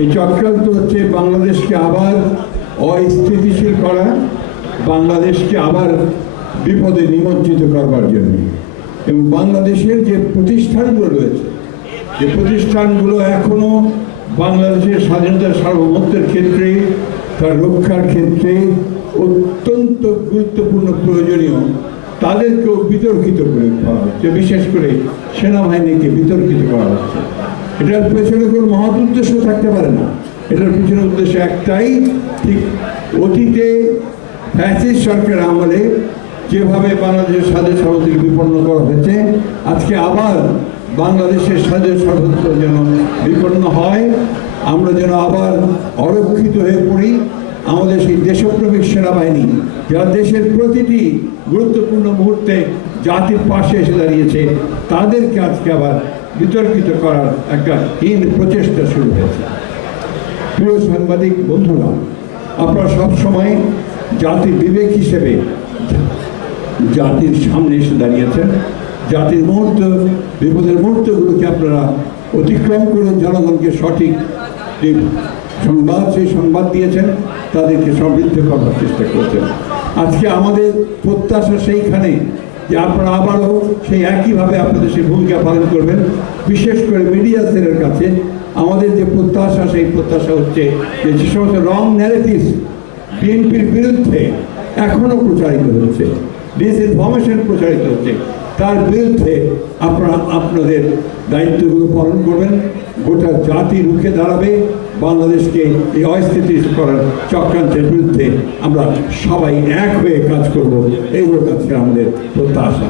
এই চক্রান্ত হচ্ছে বাংলাদেশকে আবার অস্থিতিশীল করা, বাংলাদেশকে আবার বিপদে নিমজ্জিত করবার জন্য। এবং বাংলাদেশের যে প্রতিষ্ঠানগুলো রয়েছে, যে প্রতিষ্ঠানগুলো এখনো বাংলাদেশের স্বাধীনতার সার্বভৌমত্বের ক্ষেত্রে, তার রক্ষার ক্ষেত্রে অত্যন্ত গুরুত্বপূর্ণ প্রয়োজনীয়, তাদেরকেও বিতর্কিত করে করা হচ্ছে। বিশেষ করে সেনাবাহিনীকে বিতর্কিত করা হচ্ছে। এটার পেছনে কোনো মহৎ উদ্দেশ্য থাকতে পারে না। এটার পিছনে উদ্দেশ্য একটাই, ঠিক অতীতে ফ্যাসিস্ট সরকার আমলে যেভাবে বাংলাদেশের স্বাধীন সার্বভৌমত্বকে বিপন্ন করা হয়েছে, আজকে আবার বাংলাদেশের স্বাধীন সার্বভৌমত্ব যেন বিপন্ন হয়, আমরা যেন আবার অরক্ষিত হয়ে পড়ি। আমাদের সেই দেশপ্রেমিক সেনাবাহিনী, যারা দেশের প্রতিটি গুরুত্বপূর্ণ মুহূর্তে জাতির পাশে এসে দাঁড়িয়েছে, তাদেরকে আজকে আবার বিতর্কিত করার একটা হীন প্রচেষ্টা শুরু হয়েছে। প্রিয় সাংবাদিক বন্ধুরা, আপনারা সবসময় জাতির বিবেক হিসেবে জাতির সামনে এসে দাঁড়িয়েছেন। জাতির মুহূর্ত, বিপদের মুহূর্তগুলোকে আপনারা অতিক্রম করে জনগণকে সঠিক যে সংবাদ, সেই সংবাদ দিয়েছেন, তাদেরকে সমৃদ্ধ করার চেষ্টা করছেন। আজকে আমাদের প্রত্যাশা সেইখানে যে আপনারা আবারও সেই একইভাবে আপনাদের সেই ভূমিকা পালন করবেন। বিশেষ করে মিডিয়া সেলের কাছে আমাদের যে প্রত্যাশা, সেই প্রত্যাশা হচ্ছে যে যে সমস্ত রং ন্যারেটিভস বিএনপির বিরুদ্ধে এখনও প্রচারিত হচ্ছে, ডিসইনফরমেশন প্রচারিত হচ্ছে, তার বিরুদ্ধে আপনারা আপনাদের দায়িত্বগুলো পালন করবেন। গোটা জাতি রুখে দাঁড়াবে। বাংলাদেশকে এই অস্থিতিশীল করার চক্রান্তের বিরুদ্ধে আমরা সবাই এক হয়ে কাজ করব, এইগুলো কাছে আমাদের প্রত্যাশা।